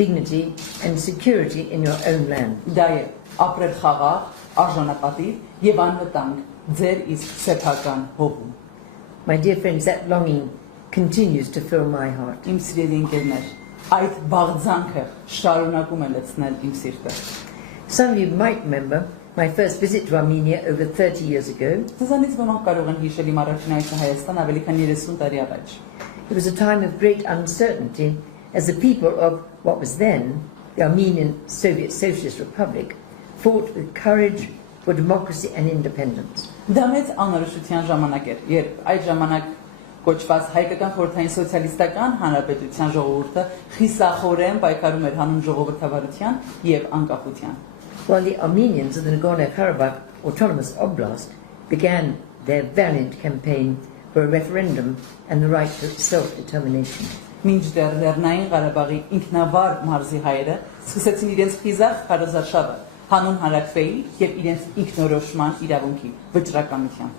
dignity and security in your own land. Դա է ապրել խաղաղ, արժանապատիվ եւ անվտանգ ձեր իսկ սեփական հողում։ My dear friends, that longing continues to fill my heart. Իմ սիրելի ընկերներ, այդ բաղձանքը շարունակում է լցնել իմ սիրտը։ Some of you might remember my first visit to Armenia over 30 years ago. Ձեզանից ոմանք կարող են հիշել իմ առաջին այցը Հայաստան ավելի քան 30 տարի առաջ։ It was a time of great uncertainty as the people of what was then the Armenian Soviet Socialist Republic fought with courage for democracy and independence. Դա մեծ անորոշության ժամանակ էր, երբ այդ ժամանակ կոչված Հայկական խորհրդային սոցիալիստական հանրապետության ժողովուրդը խիսախորեն պայքարում էր հանուն ժողովրդավարության եւ անկախության։ While the Armenians of the Nagorno-Karabakh Autonomous Oblast began their valiant campaign for a referendum and the right to self-determination. Մինչդեռ Լեռնային Ղարաբաղի ինքնավար մարզի հայերը սկսեցին իրենց խիզախ քարոզարշավը հանուն հանրաքվեի եւ իրենց ինքնորոշման իրավունքի վճռականության։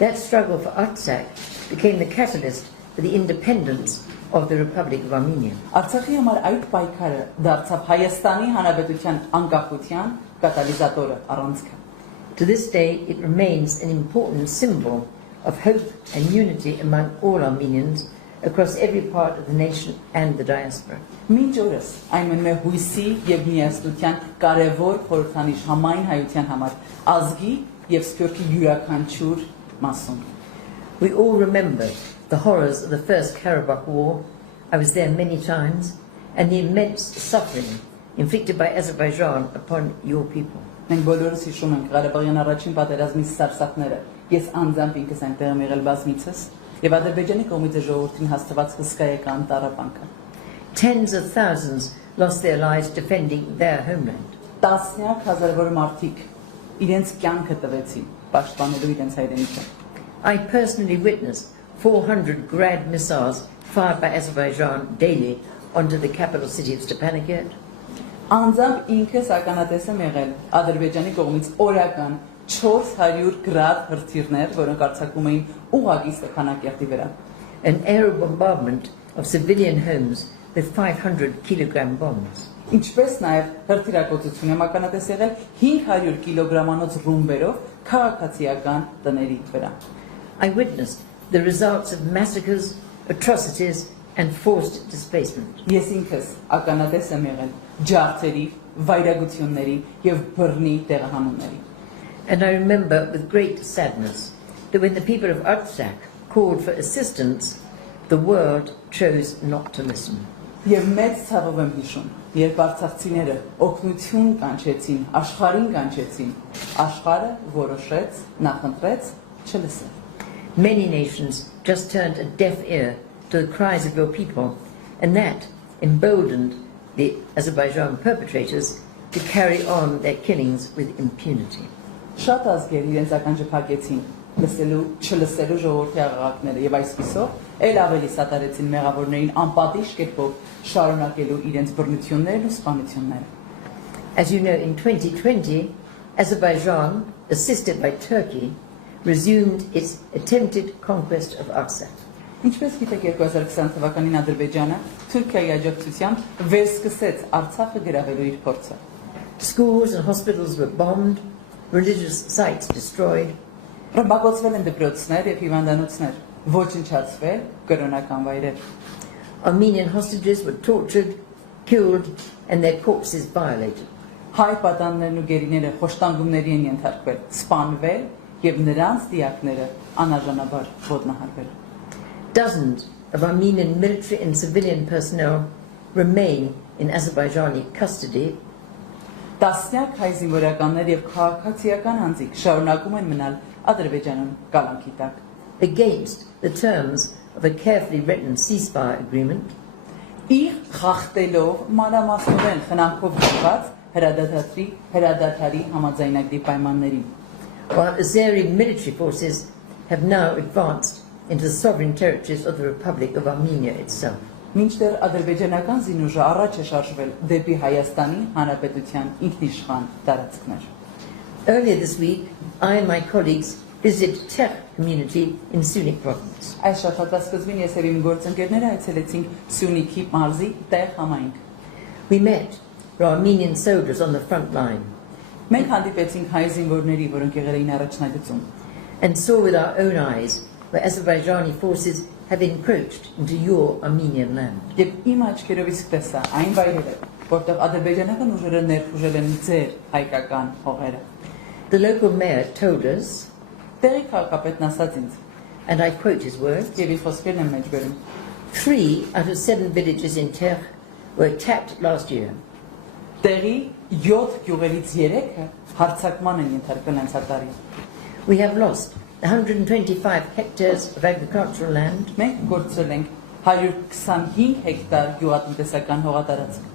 That struggle for Artsakh became the catalyst for the independence of the Republic of Armenia. Արցախի համար այդ պայքարը դարձավ Հայաստանի Հանրապետության անկախության կատալիզատորը առանցքը։ To this day, it remains an important symbol of hope and unity among all Armenians across every part of the nation and the diaspora. Մինչ օրս այն մնում է հույսի եւ միասնության կարևոր խորհրդանիշ համայն հայության համար, ազգի եւ սփյուռքի յուրաքանչյուր մասում։ We all remember the horrors of the First Karabakh War. I was there many times, and the immense suffering inflicted by Azerbaijan upon your people. Մենք բոլորս հիշում ենք Ղարաբաղյան առաջին պատերազմի սարսափները։ Ես անձամբ ինքս այնտեղ եմ եղել բազմիցս եւ Ադրբեջանի կողմից ժողովրդին հաստատված հսկայական տառապանքը։ Tens of thousands lost their lives defending their homeland. Տասնյակ հազարավոր մարդիկ իրենց կյանքը տվեցին պաշտպանելու իրենց հայրենիքը։ I personally witnessed 400 Grad missiles fired by Azerbaijan daily onto the capital city of Stepanakert. Անձամբ ինքս ականատես եմ եղել Ադրբեջանի կողմից օրական 400 գրադ հրթիռներ, որոնք արձակվում էին ուղղակի Ստեփանակերտի վրա։ An air bombardment of civilian homes with 500 kilogram bombs. Ինչպես նաև հրթիռակոծություն եմ ականատես եղել 500 կիլոգրամանոց ռումբերով քաղաքացիական տների վրա։ I witnessed the results of massacres, atrocities and forced displacement. Ես ինքս ականատես եմ եղել ջարդերի, վայրագությունների եւ բռնի տեղահանումների։ And I remember with great sadness that when the people of Artsakh called for assistance, the world chose not to listen. Եվ մեծ ցավով եմ հիշում, երբ արցախցիները օգնություն կանչեցին, աշխարհին կանչեցին, աշխարհը որոշեց, նախընտրեց չլսել։ Many nations just turned a deaf ear to the cries of your people, and that emboldened the Azerbaijan perpetrators to carry on their killings with impunity. Շատ ազգեր իրենց ականջը փակեցին լսելու չլսելու ժողովրդի աղաղակները եւ այսպիսով ել ավելի սատարեցին մեղավորներին անպատիժ կերպով շարունակելու իրենց բռնություններն ու սպանությունները։ As you know, in 2020, Azerbaijan, assisted by Turkey, resumed its attempted conquest of Artsakh. Ինչպես գիտեք 2020 թվականին Ադրբեջանը Թուրքիայի աջակցությամբ վերսկսեց Արցախը գրավելու իր փորձը։ Schools and hospitals were bombed, religious sites destroyed. Ռմբակոծվել են դպրոցներ եւ հիվանդանոցներ, ոչնչացվել կրոնական վայրեր։ Armenian hostages were tortured, killed, and their corpses violated. Հայ պատաններն ու գերիները խոշտանգումների են ենթարկվել, սպանվել եւ նրանց դիակները անարժանաբար ոտնահարվել։ Dozens of Armenian military and civilian personnel remain in Azerbaijani custody. Տասնյակ հայ զինվորականներ եւ քաղաքացիական անձիկ շարունակում են մնալ Ադրբեջանում կալանքի տակ։ Against the terms of a carefully written ceasefire agreement. Իր խախտելով մանրամասնորեն խնամքով գրված հրադադարի համաձայնագրի պայմաններին։ While Azeri military forces have now advanced into the sovereign territories of the Republic of Armenia itself. Մինչդեռ ադրբեջանական զինուժը առաջ է շարժվել դեպի Հայաստանի Հանրապետության ինքնիշխան տարածքներ։ Earlier this week, I and my colleagues visited Tech community in Sunik province. Այս շաբաթվա սկզբին ես եւ իմ գործընկերները այցելեցինք Սյունիքի մարզի տեղ համայնք։ We met Armenian soldiers on the front line Մենք հանդիպեցինք հայ զինվորների, որոնք եղել էին առաջնագծում, and saw with our own eyes where Azerbaijani forces have encroached into your Armenian land. եւ իմ աչքերով իսկ տեսա այն վայրերը, որտեղ ադրբեջանական ուժերը ներխուժել են ձեր հայկական հողերը։ The local mayor told us, Տեղի քաղաքապետն ասաց ինձ, and I quote his words, եւ իր խոսքերն եմ մեջ բերում. 3 out of 7 villages in Ter were attacked last year. Տեղի 7 գյուղերից 3-ը հարձակման են ենթարկվել անցյալ տարի։ We have lost 125 hectares of agricultural land, Մենք կորցրել ենք 125 հեկտար գյուղատնտեսական հողատարածք։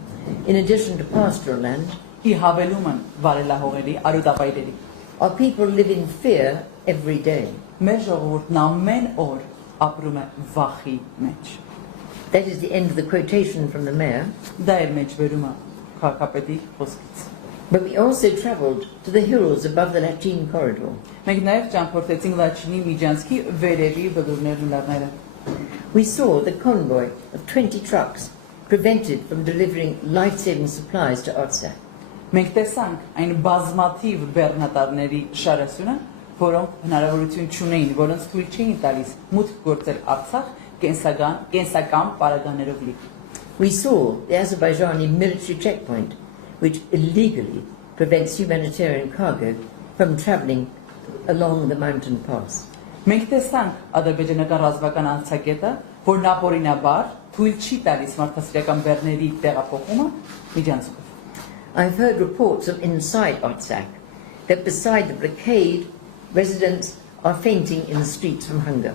in addition to pastoral land. Ի հավելում են վարելահողերի արուտավայրերի։ Our people live in fear every day. Մեր ժողովուրդն ամեն օր ապրում է վախի մեջ։ That is the end of the quotation from the mayor. Դա էր մեջ բերումը քաղաքապետի խոսքից։ But we also travelled to the hills above the Lachin corridor. Մենք նաև ճամփորդեցինք Լաչինի միջանցքի վերևի բլուրներն ու լեռները։ We saw the convoy of 20 trucks prevented from delivering life-saving supplies to Artsakh. Մենք տեսանք այն բազմաթիվ բեռնատարների շարասյունը, որոնք հնարավորություն չունեին, որոնց թույլ չէին տալիս մուտք գործել Արցախ կենսական պարագաներով լի։ We saw the Azerbaijani military checkpoint, which illegally prevents humanitarian cargo from travelling along the mountain pass. Մենք տեսանք ադրբեջանական ռազմական անցակետը, որն ապօրինաբար թույլ չի տալիս մարդասիրական բեռների տեղափոխումը միջանցքով։ I've heard reports of inside Artsakh that beside the blockade, residents are fainting in the streets from hunger.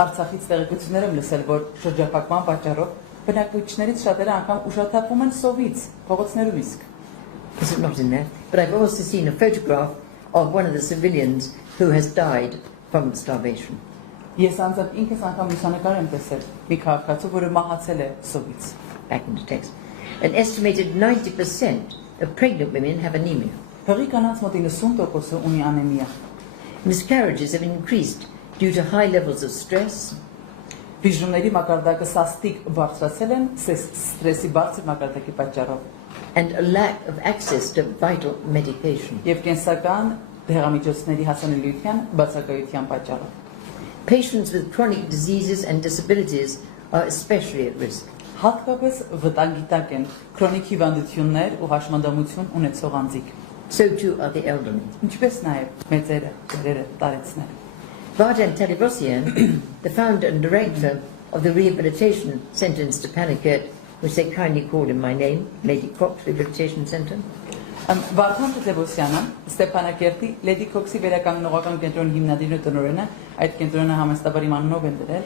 Artsakhից տեղեկություններ եմ լսել, որ շրջափակման պատճառով բնակիչներից շատերը անգամ ուշաթափվում են սովից, փողոցներում իսկ։ This is not in there, but I've also seen a photograph of one of the civilians who has died from starvation. Ես անձամբ ինքս անգամ լուսանկար եմ տեսել մի քաղաքացու, որը մահացել է սովից։ Back into text. An estimated 90% of pregnant women have anemia. Հղի կանանց մոտ 90%-ը ունի անեմիա։ Miscarriages have increased due to high levels of stress, Բիժումների մակարդակը սաստիկ բարձրացել են ստրեսի բարձր մակարդակի պատճառով and a lack of access to vital medication. եւ կենսական դեղամիջոցների հասանելիության բացակայության պատճառով։ Patients with chronic diseases and disabilities are especially at risk. Հատկապես վտանգի տակ են քրոնիկ հիվանդություններ ու հաշմանդամություն ունեցող անձիկ։ So too are the elderly. Ինչպես նաև մեծերը, ծերերը, տարեցները։ Tեր-Պետրոսյան, the founder and director of the rehabilitation centre in Stepanakert, which they kindly called in my name, Lady Cox Rehabilitation Centre. Տեր-Պետրոսյանը, Ստեփանակերտի Lady Cox-ի վերականգնողական կենտրոնի հիմնադիրն ու տնօրենը, այդ կենտրոնը համեստաբար իմ անունով են դրել,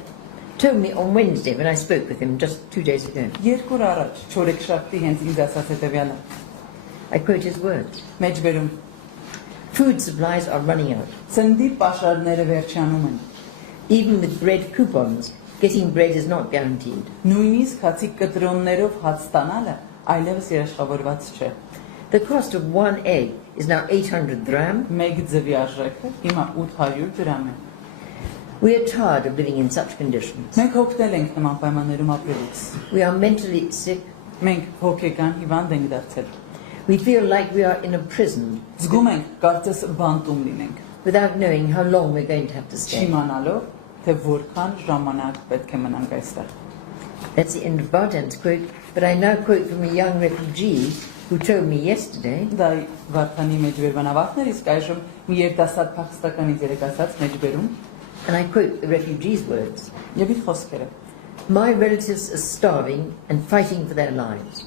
told me on Wednesday when I spoke with him just 2 days ago. Երկու օր առաջ, չորեքշաբթի հենց ինձ ասաց հետևյալը։ I quote his words. Մեջ բերում. Food supplies are running out. Ծննդի պաշարները վերջանում են։ Even with bread coupons, getting bread is not guaranteed. Նույնիսկ հացի կտրոններով հաց ստանալը այլևս երաշխավորված չէ։ The cost of one egg is now 800 dirham. Մեկ ձվի արժեքը հիմա 800 դրամ է։ We are tired of living in such conditions. Մենք հոգնել ենք նման պայմաններում ապրելուց։ We are mentally sick. Մենք հոգեկան հիվանդ ենք դարձել։ We feel like we are in a prison. Զգում ենք կարծես բանտում լինենք։ Without knowing how long we're going to have to stay. Չիմանալով, թե որքան ժամանակ պետք է մնանք այստեղ։ That's the end of Barton's quote, but I now quote from a young refugee who told me yesterday. Դա Վարդանի մեջ վերվան ավարտներ, իսկ այժմ մի երիտասարդ փախստականից երեկացած մեջ բերում։ And I quote the refugee's words. Եվ իր խոսքերը։ My relatives are starving and fighting for their lives.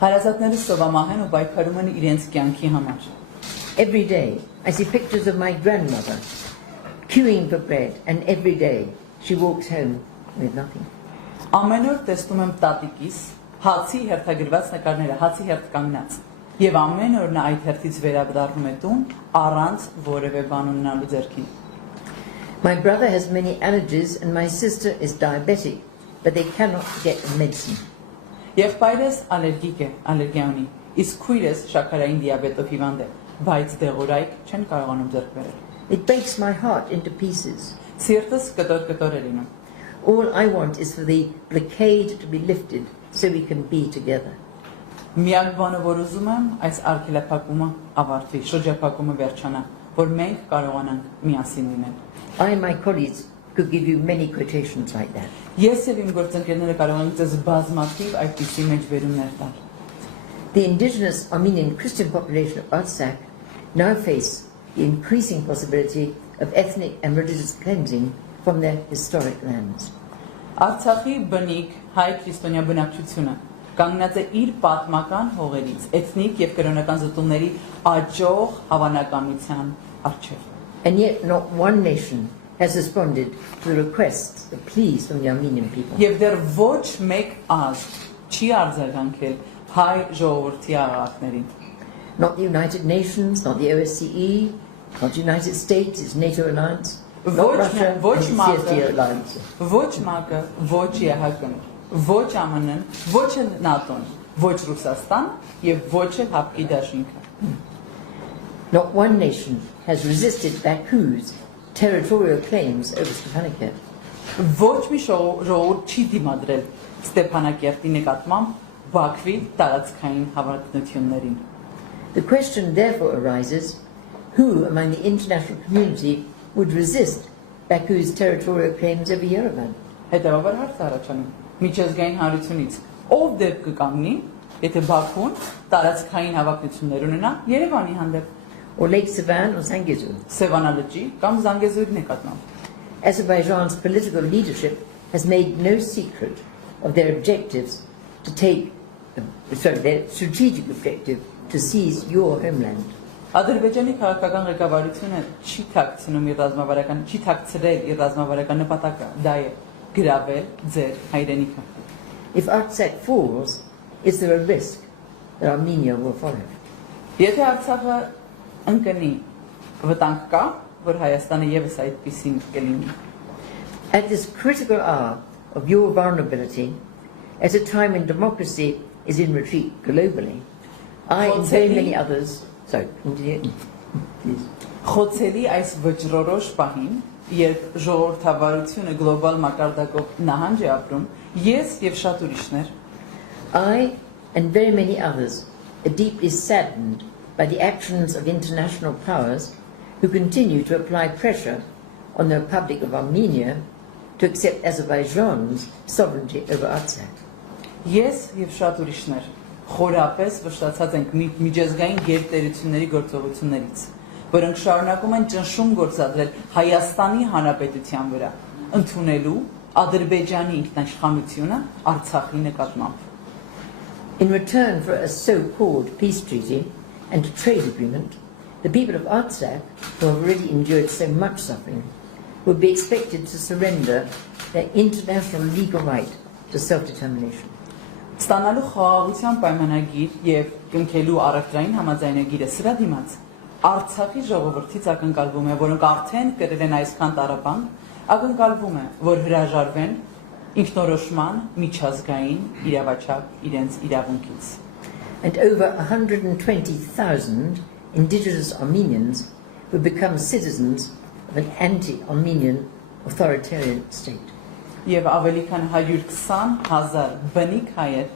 Հարազատները սովամահ են ու պայքարում են իրենց կյանքի համար։ Every day I see pictures of my grandmother queuing for bread, and every day she walks home with nothing. Ամեն օր տեսնում եմ տատիկիս հացի հերթագրված նկարները, հացի հերթ կանգնած։ Եվ ամեն օր նա այդ հերթից վերադառնում է տուն առանց որևէ բան ունենալու ձեռքին։ My brother has many allergies and my sister is diabetic, but they cannot get medicine. Եղբայրս ալերգիկ է, ալերգիա ունի, իսկ քույրս շաքարային դիաբետով հիվանդ է, բայց դեղորայք չեն կարողանում ձեռք բերել։ It breaks my heart into pieces. Սիրտս կտոր է լինում։ All I want is for the blockade to be lifted so we can be together. Միակ բանը, որ ուզում եմ, այս արգելափակումը ավարտվի, շրջափակումը վերջանա, որ մենք կարողանանք միասին լինել։ I and my colleagues could give you many quotations like that. Ես եւ իմ գործընկերները կարող ենք ձեզ բազմաթիվ այդպիսի մեջբերումներ տալ։ The indigenous Armenian Christian population of Artsakh now face the increasing possibility of ethnic and religious cleansing from their historic lands. Արցախի բնիկ հայ քրիստոնյա բնակչությունը կանգնած է իր պատմական հողերից, էթնիկ եւ կրոնական զտումների աճող հավանականության առջեւ։ And yet not one nation has responded to the requests, the pleas from the Armenian people. Եվ դեռ ոչ մեկ ազգ չի արձագանքել հայ ժողովրդի աղաղակներին։ Not the United Nations, not the OSCE, not the United States, its NATO alliance, not Russia, and the CSTO alliance. Ոչ ՄԱԿ-ը, ոչ ԵՀԿ-ն, ոչ ԱՄՆ-ն, ոչ ՆԱՏՕ-ն, ոչ Ռուսաստան եւ ոչ էլ Հապկի դաշինքը։ Not one nation has resisted Baku's territorial claims over Stepanakert. Ոչ մի ժողովուրդ չի դիմադրել Ստեփանակերտի նկատմամբ Բաքվի տարածքային հավակնություններին։ The question therefore arises, who among the international community would resist Baku's territorial claims over Yerevan? Հետևաբար հարց առաջանում միջազգային հանրությունից ով դեպք կկանգնի, եթե Բաքուն տարածքային հավակնություններ ունենա Երևանի հանդեպ, or Lake Sevan or Zangezur? Սևանա լճի կամ Զանգեզուրի նկատմամբ։ Azerbaijan's political leadership has made no secret of their objectives to take, their strategic objective to seize your homeland. Ադրբեջանի քաղաքական ղեկավարությունը չի թաքցնում իր ռազմավարական, չի թաքցրել իր ռազմավարական նպատակը, դա է գրավել ձեր հայրենիքը։ If Artsakh falls, is there a risk that Armenia will follow? Եթե Արցախը ընկնի, վտանգ կա, որ Հայաստանը եւս այդպիսին կլինի։ At this critical hour of your vulnerability, at a time when democracy is in retreat globally, I and very many others, please. Խոցելի այս վճռորոշ պահին, երբ ժողովրդավարությունը գլոբալ մակարդակով նահանջ է ապրում, ես եւ շատ ուրիշներ, I and very many others are deeply saddened by the actions of international powers who continue to apply pressure on the Republic of Armenia to accept Azerbaijan's sovereignty over Artsakh. Ես եւ շատ ուրիշներ խորապես վշտացած ենք միջազգային գերտերությունների գործողություններից, որոնք շարունակում են ճնշում գործադրել Հայաստանի Հանրապետության վրա, ընդունելու Ադրբեջանի ինքնաշխատությունը Արցախի նկատմամբ։ In return for a so-called peace treaty and a trade agreement, the people of Artsakh, who have already endured so much suffering, will be expected to surrender their international legal right to self-determination. Ստանալու խաղաղության պայմանագիր եւ կնքելու առևտրային համաձայնագիրը սրա դիմաց Արցախի ժողովրդից ակնկալվում է, որոնք արդեն կրել են այսքան տարապան, ակնկալվում է, որ հրաժարվեն ինքնորոշման միջազգային իրավաչափ իրենց իրավունքից։ And over 120,000 indigenous Armenians will become citizens of an anti-Armenian authoritarian state. Եվ ավելի քան 120,000 բնիկ հայեր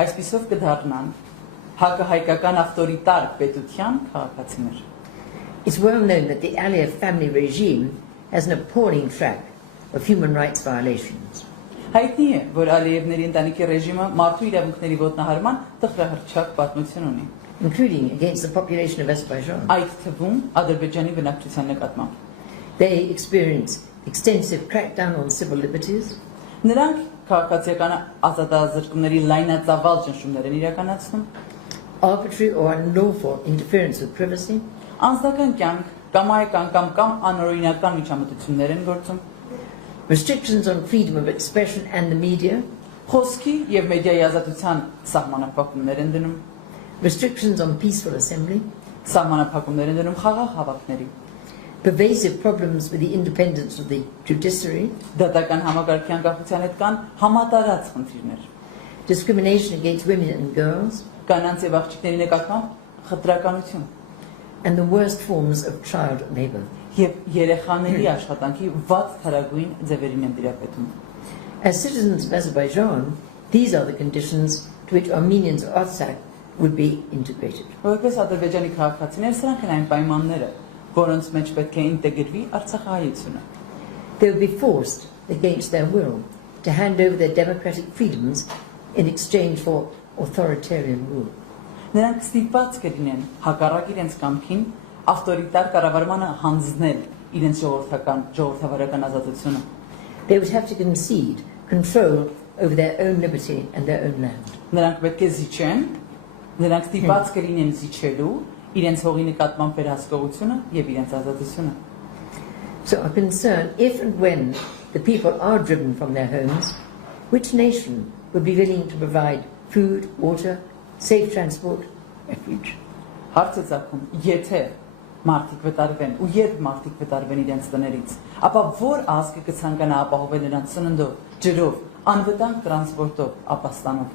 այսպիսով կդառնան հայկական ավտորիտար պետության քաղաքացիներ։ It's well known that the Aliyev family regime has an appalling track of human rights violations. Հայտնի է, որ Ալիևների ընտանիքի ռեժիմը մարդու իրավունքների ոտնահարման տխրահրճակ պատմություն ունի, including against the population of Azerbaijan. Այդ թվում Ադրբեջանի բնակչության նկատմամբ։ They experience extensive crackdown on civil liberties. Նրանք քաղաքացիական ազատազրկումների լայնածավալ ճնշումներ են իրականացնում, arbitrary or unlawful interference with privacy, անձնական կյանք կամ անօրինական միջամտություններ են գործում, restrictions on freedom of expression and the media, խոսքի եւ մեդիայի ազատության սահմանափակումներ են դնում, restrictions on peaceful assembly, սահմանափակումներ են դնում խաղաղ հավաքների, pervasive problems with the independence of the judiciary, դատական համակարգի անկախության հետ կան համատարած խնդիրներ, discrimination against women and girls, կանանց եւ աղջիկների նկատմամբ խտրականություն, and the worst forms of child labor. Եվ երեխաների աշխատանքի վատ թարագույն ձևերին են դիրապետում։ As citizens of Azerbaijan, These are the conditions to which Armenians of Artsakh would be integrated. Որպես ադրբեջանի քաղաքացիներ, սրանք են այն պայմանները, որոնց մեջ պետք է ինտեգրվի Արցախահայությունը։ They would be forced against their will to hand over their democratic freedoms in exchange for authoritarian rule. Նրանք ստիպված կլինեն հակառակ իրենց կամքին ավտորիտար կառավարմանը հանձնել իրենց ժողովրդավարական ազատությունը։ They would have to concede control over their own liberty and their own land. Նրանք պետք է զիջեն, նրանք ստիպված կլինեն զիջելու իրենց հողի նկատմամբ վերահսկողությունը եւ իրենց ազատությունը։ So our concern, if and when the people are driven from their homes, which nation would be willing to provide food, water, safe transport, refuge? Հարցը ցակում, եթե մարդիկ վտարվեն ու երբ մարդիկ վտարվեն իրենց տներից, ապա որ ազգը կցանկանա ապահովել նրանց սննդով, ջրով, անվտանգ տրանսպորտով, ապաստանով։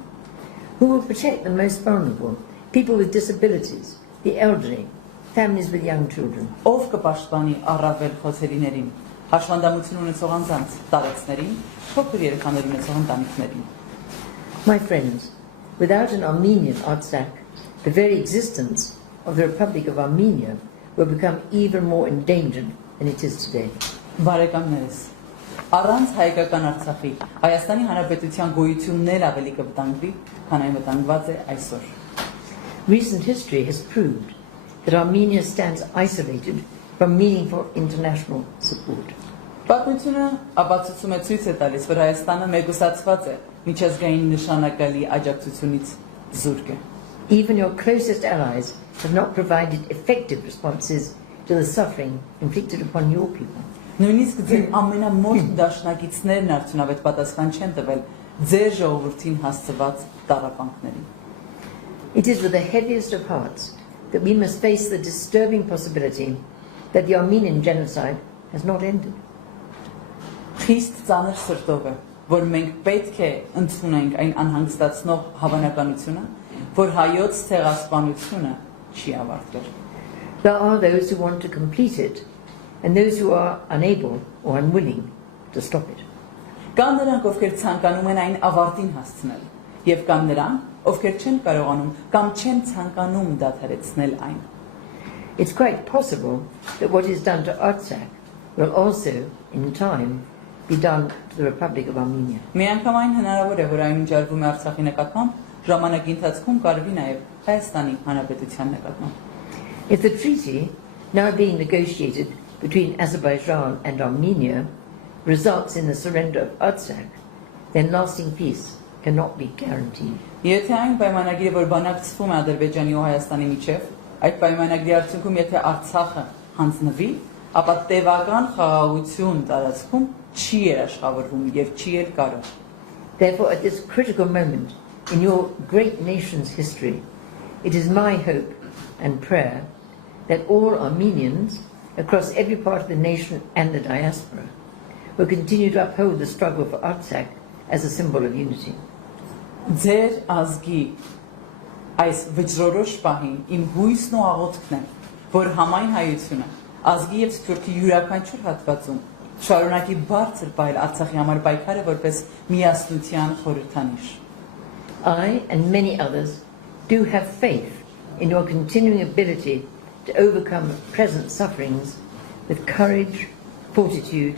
Who will protect the most vulnerable? People with disabilities, the elderly, families with young children. Ով կպաշտպանի առավել խոցելիներին, հաշվանդամություն ունեցող անձանց, տարեցներին, փոքր երեխաներ ունեցող ընտանիքներին։ My friends, without an Armenian Artsakh, the very existence of the Republic of Armenia will become even more endangered than it is today. Բարեկամներս, առանց հայկական Արցախի, Հայաստանի Հանրապետության գոյությունն ավելի կվտանգվի, քան այն վտանգված է այսօր։ Recent history has proved that Armenia stands isolated from meaningful international support. Պատմությունը ապացուցում է ցույց է տալիս, որ Հայաստանը մեկուսացված է միջազգային նշանակալի աջակցությունից զուրկ է։ Even your closest allies have not provided effective responses to the suffering inflicted upon your people. Նույնիսկ ձեր ամենամոտ դաշնակիցներն արդյունավետ պատասխան չեն տվել ձեր ժողովրդին հասցված տառապանքներին։ It is with the heaviest of hearts that we must face the disturbing possibility that the Armenian genocide has not ended. Խիստ ծանր սրտով է, որ մենք պետք է ընդունենք այն անհանգստացնող հավանականությունը, որ հայոց ցեղասպանությունը չի ավարտվել։ There are those who want to complete it and those who are unable or unwilling to stop it. Կան նրանք, ովքեր ցանկանում են այն ավարտին հասցնել, եւ կան նրանք, ովքեր չեն կարողանում կամ չեն ցանկանում դադարեցնել այն։ It's quite possible that what is done to Artsakh will also, in time, be done to the Republic of Armenia. Միանգամայն հնարավոր է, որ այն ինչ արվում է Արցախի նկատմամբ, ժամանակի ընթացքում կարվի նաեւ Հայաստանի Հանրապետության նկատմամբ։ If the treaty now being negotiated between Azerbaijan and Armenia results in the surrender of Artsakh, then lasting peace cannot be guaranteed. Եթե այն պայմանագիրը, որ բանակցվում է Ադրբեջանի ու Հայաստանի միջև, այդ պայմանագրի արդյունքում եթե Արցախը հանձնվի, ապա տևական խաղաղություն տարածքում չի երաշխավորվում եւ չի էլ կարող։ Therefore, at this critical moment in your great nation's history, it is my hope and prayer that all Armenians across every part of the nation and the diaspora will continue to uphold the struggle for Artsakh as a symbol of unity. Ձեր ազգի այս վճռորոշ պահին իմ հույսն ու աղոթքն է, որ համայն հայությունը ազգի եւ սփյուռքի յուրաքանչյուր հատվածում շարունակի բարձր պահել Արցախի համար պայքարը որպես միասնության խորհրդանիշ։ I and many others do have faith in your continuing ability to overcome present sufferings with courage, fortitude,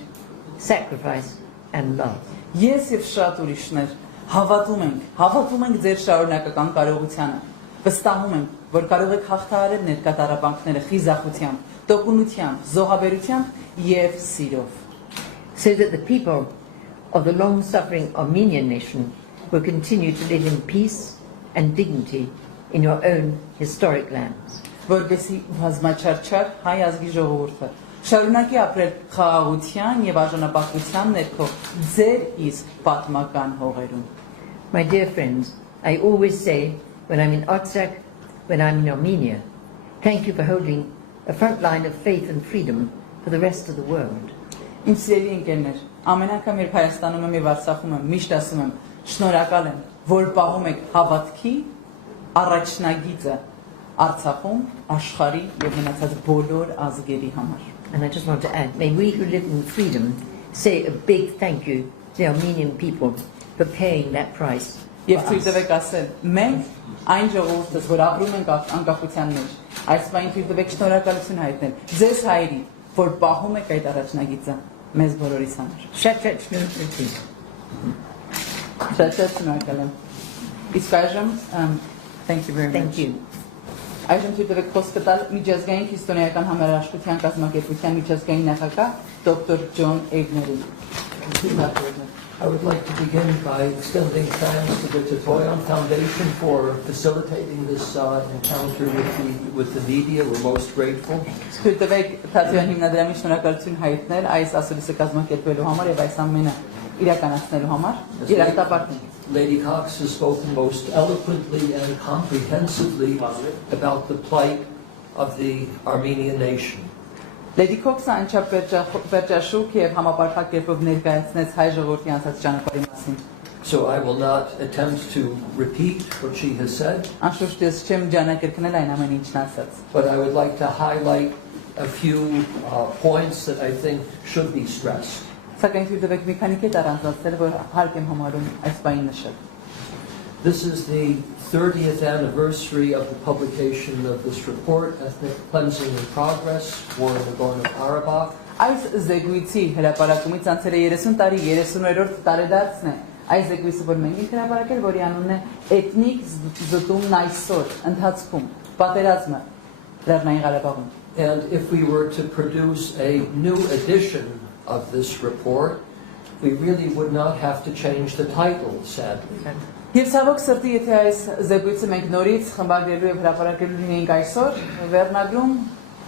sacrifice and love. Ես եւ շատ ուրիշներ հավատում ենք ձեր շարունակական կարողությանը։ Վստահում ենք, որ կարող եք հաղթահարել ներկա տառապանքները խիզախությամբ, տոկունությամբ, զոհաբերությամբ եւ սիրով։ So that the people of the long-suffering Armenian nation will continue to live in peace and dignity in your own historic lands. Որպեսզի բազմաչարչար հայ ազգի ժողովուրդը շարունակի ապրել խաղաղության եւ արժանապատվության ներքո ձեր իսկ պատմական հողերում։ My dear friends, I always say when I'm in Artsakh, when I'm in Armenia, thank you for holding a front line of faith and freedom for the rest of the world. Իմ սիրելի ընկերներ, ամեն անգամ երբ Հայաստանում եմ եւ Արցախում եմ, միշտ ասում եմ, շնորհակալ եմ, որ պահում եք հավատքի առաջնագիծը Արցախում, աշխարհի եւ մնացած բոլոր ազգերի համար։ And I just want to add, may we who live in freedom say a big thank you to the Armenian people for paying that price Եվ թույլ տվեք ասել, մենք այն ժողովուրդս, որ ապրում ենք անկախության մեջ, այս բանին թույլ տվեք շնորհակալություն հայտնել ձեզ հայերի, որ պահում եք այդ առաջնագիծը մեզ բոլորիս համար։ Շատ շնորհակալ։ Շատ շնորհակալ եմ։ Իսկ այժմ, thank you very much. Thank you. Այժմ թույլ տվեք խոսքը տալ միջազգային քրիստոնեական համերաշխության կազմակերպության միջազգային նախագահ դոկտոր Ջոն Էգներին։ I would like to begin by extending thanks to the Tetoyan Foundation for facilitating this encounter with the media. We're most grateful. Թույլ տվեք Թատյան հիմնադրամի շնորհակալություն հայտնել այս ասուլիսը կազմակերպելու համար եւ այս ամենը իրականացնելու համար։ Երախտապարտին։ Lady Cox has spoken most eloquently and comprehensively about the plight of the Armenian nation. Lady Քոքսը անչափ վերջաշուք եւ համապարփակ կերպով ներկայացնեց հայ ժողովրդի անցած ճանապարհի մասին։ So I will not attempt to repeat what she has said. Անշուշտ ես չեմ ջանակերկնել այն ամեն ինչն ասած։ But I would like to highlight a few points that I think should be stressed. Սակայն թույլ տվեք մի քանի կետ առանձնացնել, որ հարկ եմ համարում այս բանին նշել։ This is the 30th anniversary of the publication of this report, Ethnic Cleansing in Progress, War in Nagorno-Karabakh. Այս զեկույցի հրապարակումից անցել է 30 տարի, 30-րդ տարեդարձն է։ Այս զեկույցը, որ մենք ենք հրապարակել, որի անունն է Էթնիկ զտումն այսօր, ընթացքում, պատերազմը Լեռնային Ղարաբաղում։ And if we were to produce a new edition of this report, we really would not have to change the title, sadly. Եվ ցավոք սրտի, եթե այս զեկույցը մենք նորից խմբագրելու եւ հրապարակելու լինեինք այսօր, վերնագրում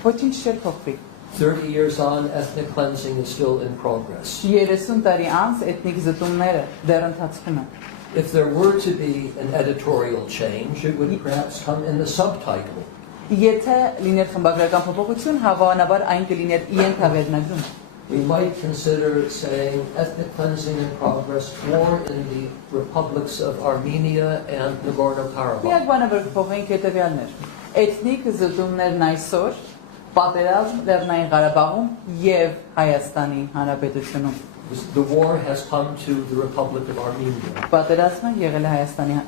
ոչինչ չէր փոխվի։ 30 years on, ethnic cleansing is still in progress. 30 տարի անց էթնիկ զտումները դեռ ընթացքում են։ If there were to be an editorial change, it would perhaps come in the subtitle. Եթե լիներ խմբագրական փոփոխություն, հավանաբար այն կլիներ իրենք վերնագրում։ We might consider saying ethnic cleansing in progress, war in the republics of Armenia and Nagorno-Karabakh. Միակ բանը որ փոխենք հետևյալն էր։ Էթնիկ զտումներն այսօր պատերազմ Լեռնային Ղարաբաղում եւ Հայաստանի Հանրապետությունում։ The war has come to the Republic of Armenia. Պատերազմը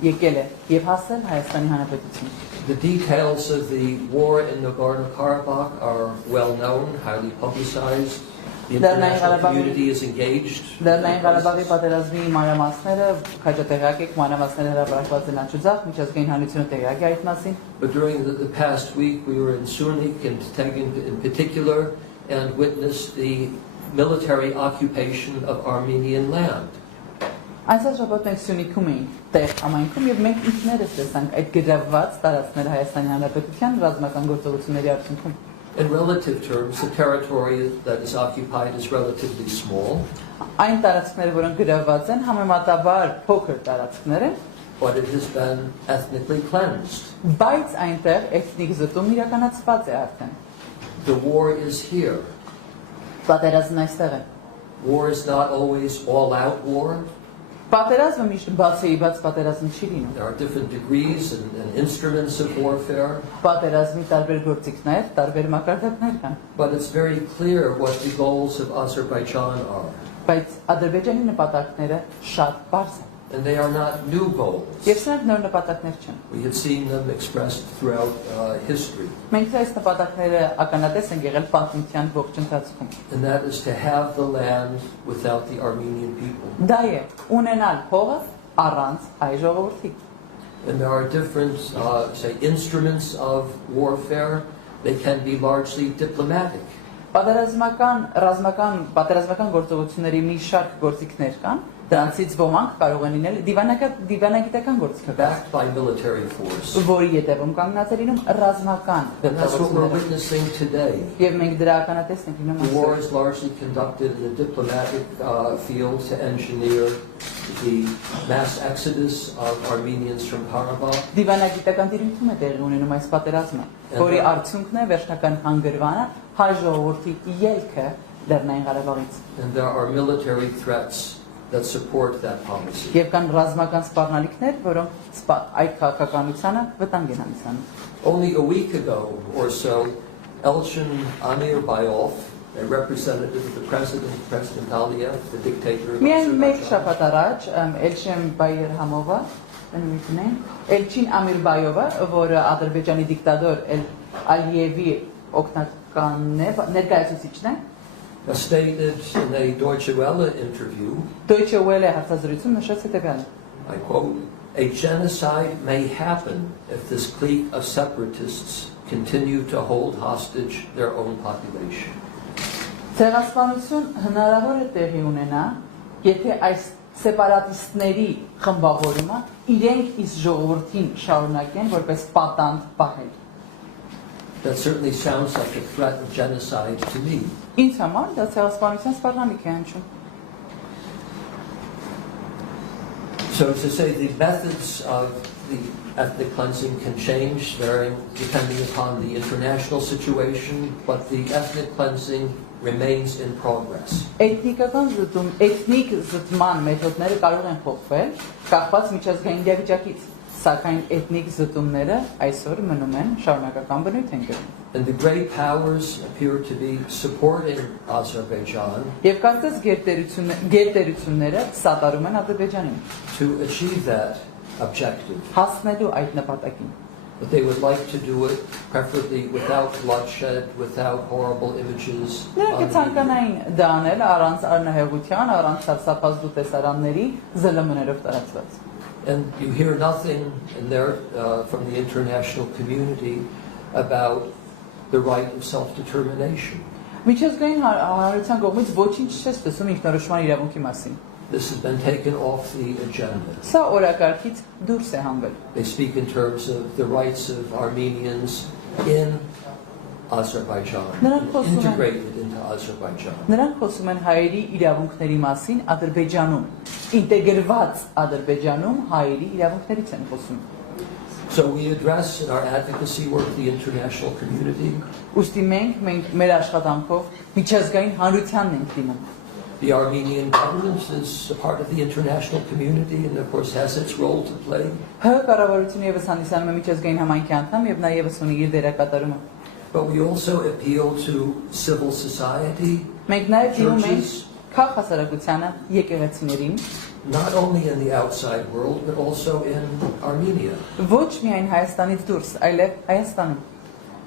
եկել է եւ հասել Հայաստանի Հանրապետություն։ The details of the war in Nagorno-Karabakh are well known, highly publicized. The international community is engaged. Լեռնային Ղարաբաղի պատերազմի մանրամասները քաջատեղյակ եք, մանրամասները հրապարակված են անչուձախ, միջազգային հանրությունը տեղյակ է այդ մասին։ But during the past week, we were in Sunik and Tegin in particular and witnessed the military occupation of Armenian land. Այսօր շաբաթ մենք Սյունիքում էինք, տեղ համայնքում եւ մենք ինքներս տեսանք այդ գրավված տարածքները Հայաստանի Հանրապետության ռազմական գործողությունների արդյունքում։ In relative terms, the territory that is occupied is relatively small. Այն տարածքները, որոնք գրավված են, համեմատաբար փոքր տարածքներ են, but it has been ethnically cleansed. Բայց այնտեղ էթնիկ զտումն իրականացված է արդեն։ The war is here. Պատերազմն այստեղ է։ War is not always all-out war. Պատերազմը միշտ բացեիբաց պատերազմ չի լինում։ There are different degrees and instruments of warfare. Պատերազմի տարբեր գործիքներ, տարբեր մակարդակներ կան։ But it's very clear what the goals of Azerbaijan are. Բայց Ադրբեջանի նպատակները շատ բարձր են։ And they are not new goals. Եվ սրանք նոր նպատակներ չեն։ We have seen them expressed throughout history. Մենք այս նպատակները ականատես ենք եղել պատմության ողջ ընթացքում։ And that is to have the land without the Armenian people. Դա է ունենալ փողը առանց հայ ժողովրդի։ And there are different, say, instruments of warfare. They can be largely diplomatic. Պատերազմական գործողությունների մի շարք գործիքներ կան, դրանցից ոմանք կարող են լինել դիվանագիտական գործիքներ, backed by military force. որի ետևում կանգնած է լինում ռազմական And that's what we're witnessing today. Եվ մենք դրա ականատես ենք լինում The war is largely conducted in the diplomatic field to engineer the mass exodus of Armenians from Karabakh. Դիվանագիտական դիրքում է տեղի ունենում այս պատերազմը, որի արդյունքն է վերջնական հանգրվանը հայ ժողովրդի ելքը Լեռնային Ղարաբաղից։ And there are military threats that support that policy. Եվ կան ռազմական սպառնալիքներ, որոնք այդ քաղաքականությանը վտանգ են հանդիսանում։ Only a week ago or so, Elchin Amirbayov, a representative of the President Aliyev, the dictator of Միայն մեկ Azerbaijan, շաբաթ առաջ Էլչեն Բայերհամովը, Elçin Amirbayova, որը Ադրբեջանի դիկտատոր Ալիևի օգնականն է, ներկայացուցիչն է, stated in a Deutsche Welle interview, Deutsche Welle հարցազրույցում նշեց հետևյալը. I quote, "A genocide may happen if this clique of separatists continue to hold hostage their own population." Ցեղասպանություն հնարավոր է տեղի ունենա, եթե այս սեպարատիստների խմբավորումը իրենք իսկ ժողովրդին շարունակեն որպես պատանդ պահել։ That certainly sounds like a threat of genocide to me. Ինձ համար դա ցեղասպանության սպառնալիք է հնչում։ So to say the methods of the ethnic cleansing can change depending upon the international situation, but the ethnic cleansing remains in progress. Էթնիկ զտման մեթոդները կարող են փոխվել, կախված միջազգային իրավիճակից, սակայն էթնիկ զտումները այսօր մնում են շարունակական բնույթ են կրում։ And the great powers appear to be supporting Azerbaijan Եվ կարծես գերտերությունները սատարում են Ադրբեջանին to achieve that objective. հասնելու այդ նպատակին։ But they would like to do it preferably without bloodshed, without horrible images. Նրանք կցանկանային դա անել առանց արնահեղության, առանց սարսափազդու տեսարանների ԶԼՄ-ներով տարածված։ And you hear nothing in there from the international community about the right of self-determination. Միջազգային հանրության կողմից ոչինչ չես տեսում ինքնորոշման իրավունքի մասին։ This has been taken off the agenda. Սա օրակարգից դուրս է հանվել։ They speak in terms of the rights of Armenians in Azerbaijan, integrated into Azerbaijan. Նրանք խոսում են հայերի իրավունքների մասին Ադրբեջանում, ինտեգրված Ադրբեջանում հայերի իրավունքներից են խոսում։ So we address in our advocacy work the international community. Ուստի մենք մեր աշխատանքով միջազգային հանրությանն ենք դիմում։ The Armenian government is a part of the international community and of course has its role to play. ՀՀ կառավարությունը եւս հանդիսանում է միջազգային համայնքի անդամ եւ նա եւս ունի իր դերակատարումը։ But we also appeal to civil society, Մենք նաեւ դիմում ենք քաղաքասարակությանը, եկեղեցիներին, not only in the outside world but also in Armenia. ոչ միայն Հայաստանից դուրս, այլև Հայաստանում։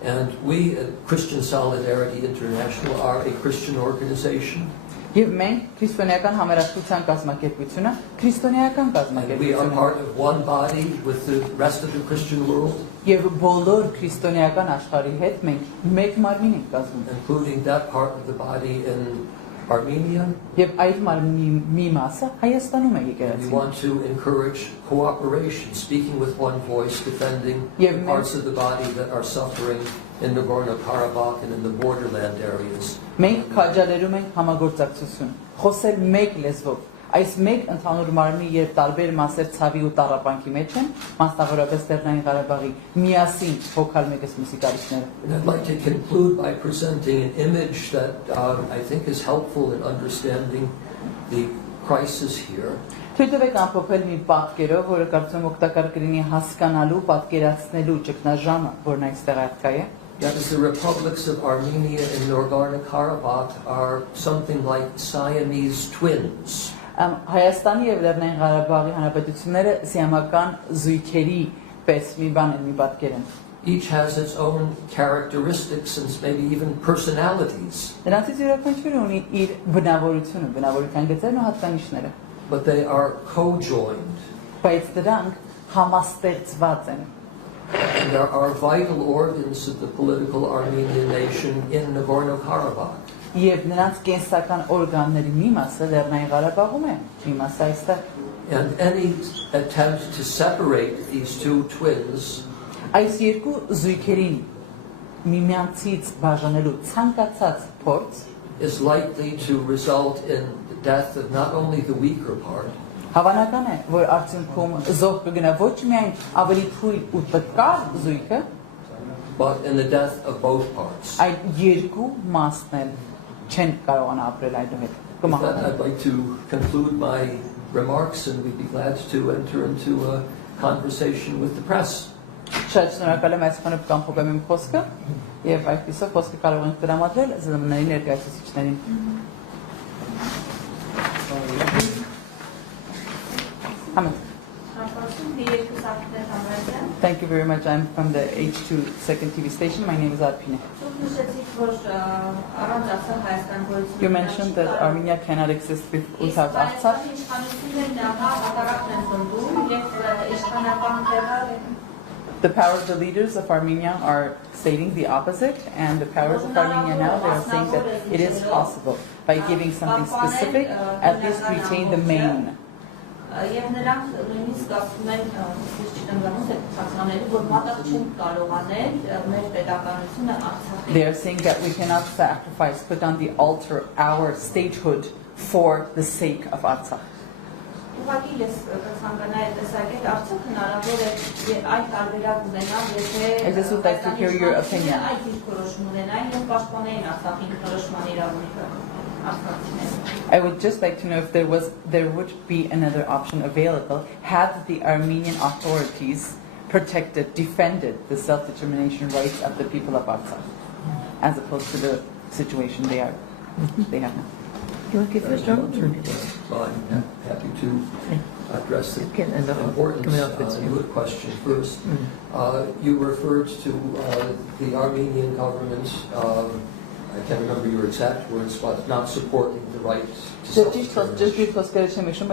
And we at Christian Solidarity International are a Christian organization. Եվ մենք քրիստոնեական համերաշխության կազմակերպությունը, քրիստոնեական And we are կազմակերպությունը part of one body with the rest of the Christian world, եւ բոլոր քրիստոնեական աշխարհի հետ մենք մեկ մարմին ենք կազմում։ including that part of the body in Armenia. Եվ այդ մարմնի մի մասը Հայաստանում է We եկեղեցին։ want to encourage cooperation, speaking with one voice, defending Yeah, the parts of the body that are suffering in Nagorno-Karabakh and in the borderland areas. Մենք քաջալերում ենք համագործակցություն, խոսել մեկ լեզվով։ Այս մեկ ընդհանուր մարմնի եւ տարբեր մասեր ցավի ու տառապանքի մեջ են, մասնավորապես Լեռնային Ղարաբաղի միասին հոգալ մեկս մյուսի կարիքները։ And I'd like to conclude by presenting an image that I think is helpful in understanding the crisis here. Թույլտվեք ամփոփել մի պատկերով, որը կարծում եմ օգտակար կլինի հասկանալու, պատկերացնելու ճգնաժամը, որն այստեղ արկա է։ That is, the republics of Armenia and Nagorno-Karabakh are something like Siamese twins. Հայաստանի եւ Լեռնային Ղարաբաղի հանրապետությունները սիամական զույգերի պես մի բան են, մի պատկեր են։ Each has its own characteristics and maybe even personalities. Նրանցից յուրաքանչյուրը ունի իր բնավորությունը, բնավորության գծերն ու հատկանիշները, But they are co-joined. բայց դրանք համաստեղծված են։ And there are vital organs of the political Armenian nation in Nagorno-Karabakh. Եվ նրանց կենսական օրգանների մի մասը Լեռնային Ղարաբաղում է, մի մասը այստեղ։ And any attempt to separate these two twins Այս երկու զույգերին միմյանցից բաժանելու ցանկացած փորձ is likely to result in the death of not only the weaker part, հավանական է, որ արդյունքում զոհ կգնա ոչ միայն ավելի թույլ ու տկար զույգը, but in the death of both parts. այլ երկու մասն էլ չեն կարողանա ապրել այդուհետ։ With that, I'd like to conclude my remarks and we'd be glad to enter into a conversation with the press. Շատ շնորհակալ եմ այսքանով կամփոփեմ իմ խոսքը եւ այսպեսով խոսքը կարող ենք տրամադրել ԶԼՄ-ների ներկայացուցիչներին։ Ամեն։ Thank you very much. I'm from the H2 second TV station. My name is Arpine. You mentioned that Armenia cannot exist without Artsakh. The powers, the leaders of Armenia are stating the opposite, and the powers of Armenia now, they are saying that it is possible by giving something specific, at least retain the main. They are saying that we cannot sacrifice, put on the altar our statehood for the sake of Artsakh. I just would like to hear your opinion. I would just like to know if there would be another option available had the Armenian authorities protected, defended the self-determination rights of the people of Artsakh, as opposed to the situation they have now. You want to give first, John? Well, I'm happy to address the importance of your question first. You referred to the Armenian government, I can't remember your exact words, but not supporting the right to self-determination.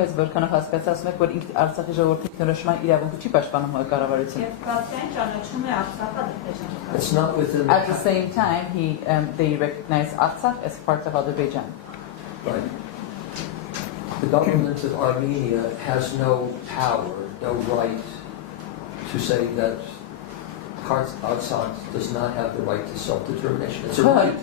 It's not within At the same time, they recognize Artsakh as part of Azerbaijan. Right. The government of Armenia has no power, no right to say that Artsakh does not have the right to self-determination. It's a right.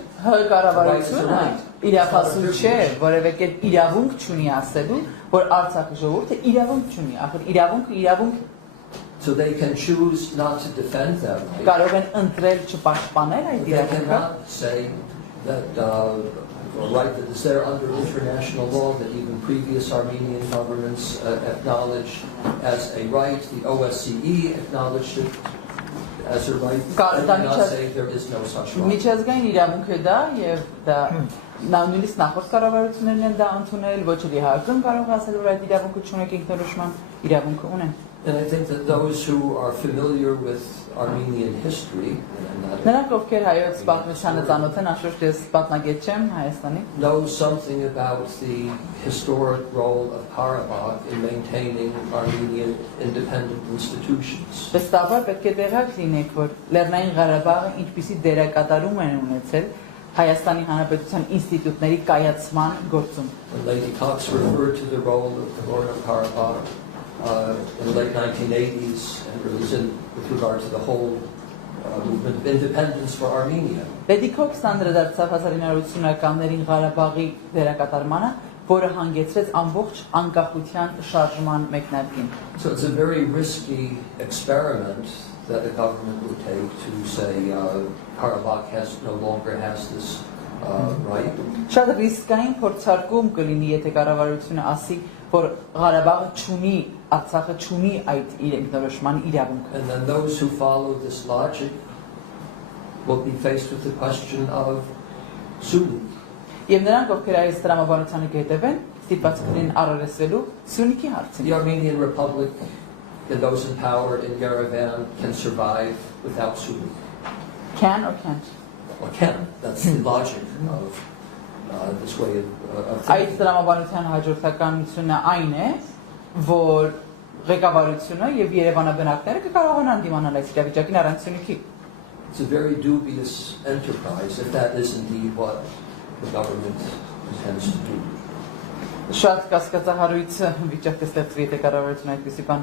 So they can choose not to defend that right. They cannot say that right that is there under international law that even previous Armenian governments acknowledged as a right. The OSCE acknowledged it as a right. They cannot say there is no such right. And I think that those who are familiar with Armenian history know something about the historic role of Karabakh in maintaining Armenian independent institutions. When Lady Cox referred to the role of Nagorno-Karabakh in the late 1980s, and really with regard to the whole movement of independence for Armenia. Lady Cox անդրադարձավ 1980-ականներին Ղարաբաղի դերակատարմանը, որը հանգեցրեց ամբողջ անկախության շարժման մեկնարկին. So it's a very risky experiment that a government would take to say Karabakh no longer has this right. Շատ ռիսկային փորձարկում կլինի, եթե կառավարությունը ասի, որ Ղարաբաղը չունի, Արցախը չունի այդ ինքնորոշման իրավունքը. And then those who follow this logic will be faced with the question of Sunni. Եվ նրանք, ովքեր այս տրամաբանությանը կհետևեն, ստիպված կլինեն առերեսվելու Սյունիքի հարցին. The Armenian Republic and those in power in Yerevan can survive without Sunni. Can or can't? Or can. That's the logic of this way of Այդ տրամաբանության հաջորդականությունը այն է, որ ղեկավարությունը եւ Երևանաբնակները կկարողանան դիմանալ այս իրավիճակին առանց Սյունիքի. It's a very dubious enterprise if that is indeed what the government intends to do. Շատ կասկածահարույց վիճակ կստեղծվի, եթե կառավարությունը այդպիսի բան.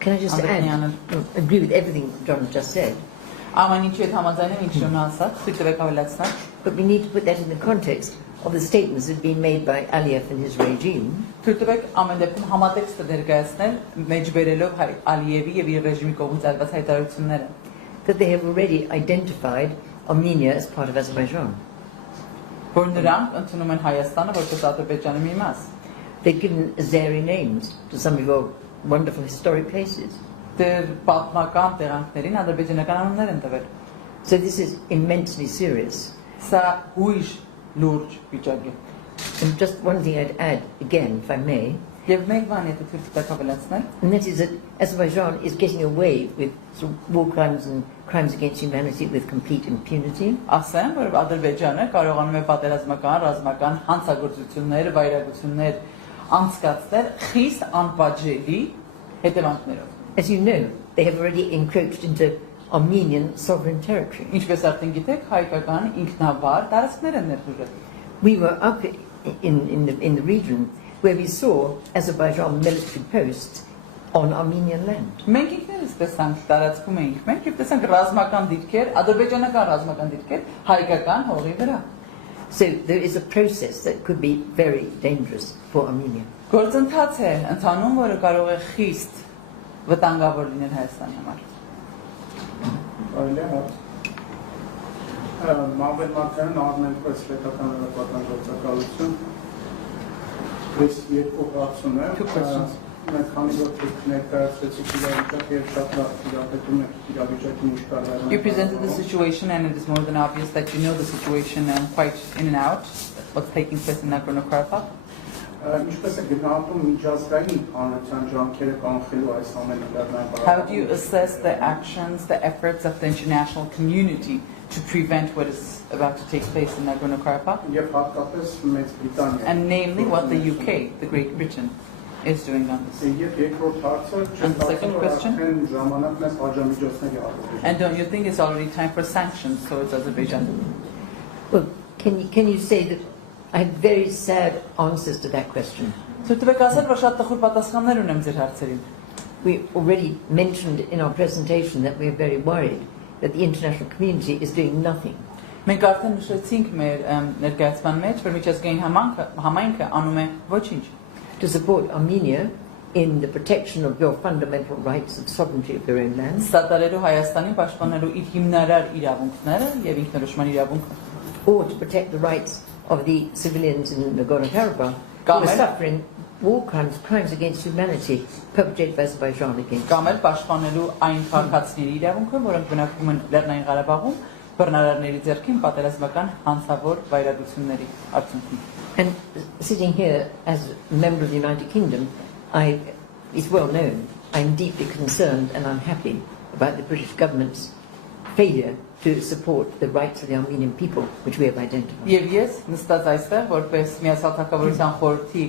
Can I just add, agree with everything John just said. Ամեն ինչի հետ համաձայն եմ, ինչ John ասաց, թույլտվեք ավելացնել. But we need to put that in the context of the statements that have been made by Aliyev and his regime. Թույլտվեք ամեն դեպքում համատեքստը ներկայացնել, մեջբերելով Ալիևի եւ իր ռեժիմի կողմից արված հայտարարությունները. That they have already identified Armenia as part of Azerbaijan. Որ նրանք ընդունում են Հայաստանը որպես Ադրբեջանի մի մաս. They've given Azeri names to some of your wonderful historic places. Դեր պատմական տեղանքներին ադրբեջանական անուններ են տվել. So this is immensely serious. Սա հույժ լուրջ վիճակ է. And just one thing I'd add again, if I may, Եվ մեկ բան եթե թույլ տաք ավելացնել, And that is that Azerbaijan is getting away with sort of war crimes and crimes against humanity with complete impunity. ասեմ, որ Ադրբեջանը կարողանում է պատերազմական, ռազմական հանցագործություններ, վայրագություններ անցկացնել խիստ անպատժելի հետևանքներով։ As you know, they have already encroached into Armenian sovereign territory. Ինչպես արդեն գիտեք, հայկական ինքնավար տարածքներ են ներխուժել։ We were up in the region where we saw Azerbaijan military posts on Armenian land. Մենք ինքներս տեսանք տարածքում էինք, մենք եւ տեսանք ռազմական դիրքեր, ադրբեջանական ռազմական դիրքեր հայկական հողի վրա։ So there is a process that could be very dangerous for Armenia. Գործընթաց է ընթանում, որը կարող է խիստ վտանգավոր լինել Հայաստանի համար։ Մամբել Մարտյանն Armenian-պես պետական պատանջացակալություն ես երկու հարցում եմ մենք քանի որ ներկայացրեցիք իրավիճակը եւ շատ լավ իրավիճակում եք իրավիճակի ինչ կարող You presented the situation and it is more than obvious that you know the situation quite in and out what's taking place in Nagorno-Karabakh. Ինչպես է գնահատում միջազգային հանրության ջանքերը կանխելու այս ամենը լեռնային How do you assess the actions, the efforts of the international community to prevent what is about to take place in Nagorno-Karabakh? եւ հատկապես Մեծ Բրիտանիա And namely what the UK, the Great Britain, is doing on this. Եվ երկրորդ հարցը And the second question? արդեն ժամանակն է պատժամիջոցների առնելու And don't you think it's already time for sanctions towards Azerbaijan? Well, can you say that I have very sad answers to that question. Թույլտվեք ասել, որ շատ տխուր պատասխաններ ունեմ ձեր հարցերին։ We already mentioned in our presentation that we are very worried that the international community is doing nothing. Մենք արդեն նշեցինք մեր ներկայացման մեջ, որ միջազգային համայնքը անում է ոչինչ։ To support Armenia in the protection of your fundamental rights and sovereignty of your own land. Սատարելու Հայաստանին պաշտպանելու իր հիմնարար իրավունքները եւ ինքնորոշման իրավունքը։ Or to protect the rights of the civilians in Nagorno-Karabakh who are suffering war crimes, crimes against humanity perpetrated by Azerbaijan against. Կամ էլ պաշտպանելու այն քաղաքացիների իրավունքը, որոնք բնակվում են Լեռնային Ղարաբաղում, բռնարարների ձեռքին պատերազմական հանցավոր վայրագությունների արդյունքում։ And sitting here as a member of the United Kingdom, it's well known, I'm deeply concerned and unhappy about the British government's failure to support the rights of the Armenian people, which we have identified. Եվ ես նստած այստեղ, որպես Միացյալ Թագավորության խորհրդի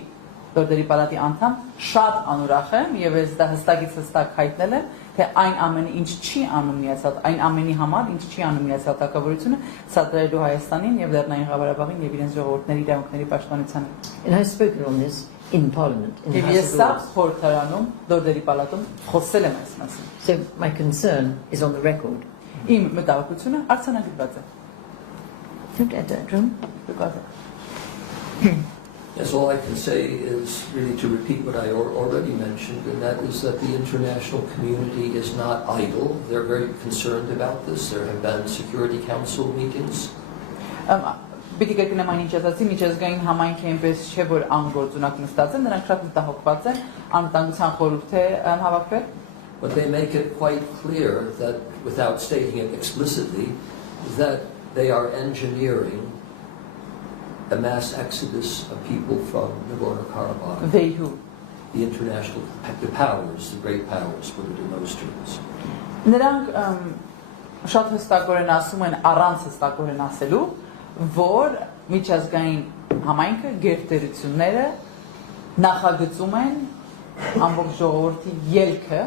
Լուրերի պալատի անդամ, շատ անուրախ եմ եւ ես դա հստակ հայտնել եմ, թե այն ամենը ինչ չի անում Միացյալ, այն ամենի համար ինչ չի անում Միացյալ Թագավորությունը, սատարելու Հայաստանին եւ Լեռնային Ղարաբաղին եւ իրենց ժողովուրդների իրավունքների պաշտպանությանը։ And I've spoken on this in Parliament, in the Եվ House ես of սա Lords. խորհրդարանում Լուրերի պալատում խոսել եմ այս մասին։ So my concern is on the record. Իմ մտահոգությունը արձանագրված է։ Don't add that, John. Yes, all I can say is really to repeat what I already mentioned, and that is that the international community is not idle. They're very concerned about this. There have been Security Council meetings. Պիտի կրկնեմ այն ինչ ասացի, միջազգային համայնքի այնպես չէ, որ անգործունակ նստած են, նրանք շատ մտահոգված են, անվտանգության խորհուրդ է հավաքվել։ But they make it quite clear that, without stating it explicitly, that they are engineering a mass exodus of people from Nagorno-Karabakh. They who? The international, the powers, the great powers, put it in those terms. Նրանք շատ հստակորեն ասում են առանց հստակորեն ասելու, որ միջազգային համայնքը գերտերությունները նախագծում են ամբողջ ժողովրդի ելքը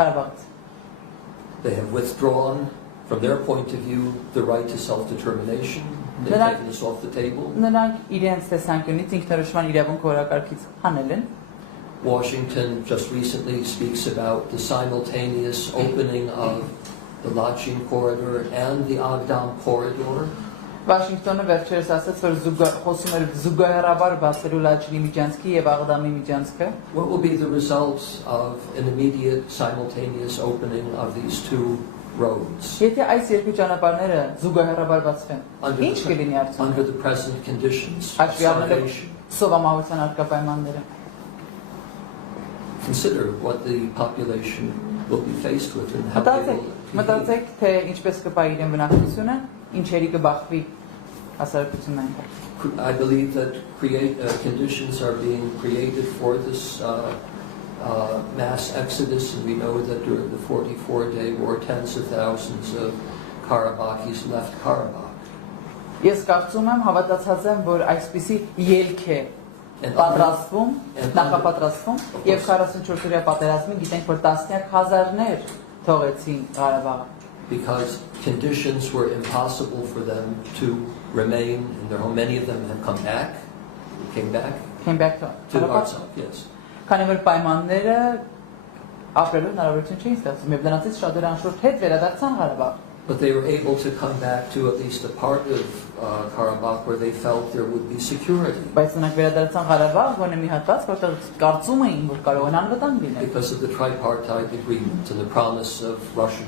Ղարաբաղից։ They have withdrawn, from their point of view, the right to self-determination. They've taken this off the table. Նրանք իրենց տեսանկյունից ինքնորոշման իրավունքը օրակարգից հանել են։ Washington just recently speaks about the simultaneous opening of the Lachin corridor and the Agdam corridor. Վաշինգտոնը վերջերս ասաց, որ խոսում էր զուգահեռաբար բացելու Լաչինի միջանցքի եւ Աղդամի միջանցքը։ What will be the results of an immediate simultaneous opening of these two roads? Եթե այս երկու ճանապարհները զուգահեռաբար բացվեն, ինչ կլինի արդյունքը։ Under the present conditions, Հաշվի առնելով սովամահության արկա պայմանները։ Consider what the population will be faced with and how they will Մտածեք, թե ինչպես կպահի իրեն բնակչությունը, ինչերի կբախվի հասարակություններին։ I believe that conditions are being created for this mass exodus, and we know that during the 44-day war, tens of thousands of Karabakhis left Karabakh. Ես կարծում եմ, հավատացած եմ, որ այսպիսի ելք է պատրաստվում, նախապատրաստվում եւ 44-օրյա պատերազմին գիտենք, որ տասնյակ հազարներ թողեցին Ղարաբաղը. Because conditions were impossible for them to remain in their home. Many of them have came back to Artsakh, yes. Քանի որ պայմանները ապրելու հնարավորություն չէին ստացվում, եւ դրանից շատերը անշուշտ հետ վերադարձան Ղարաբաղ. But they were able to come back to at least a part of Karabakh where they felt there would be security. Բայց նրանք վերադարձան Ղարաբաղ, գոնե մի հատված, որտեղ կարծում էին, որ կարող են անվտանգ լինել. Because of the tripartite agreement and the promise of Russian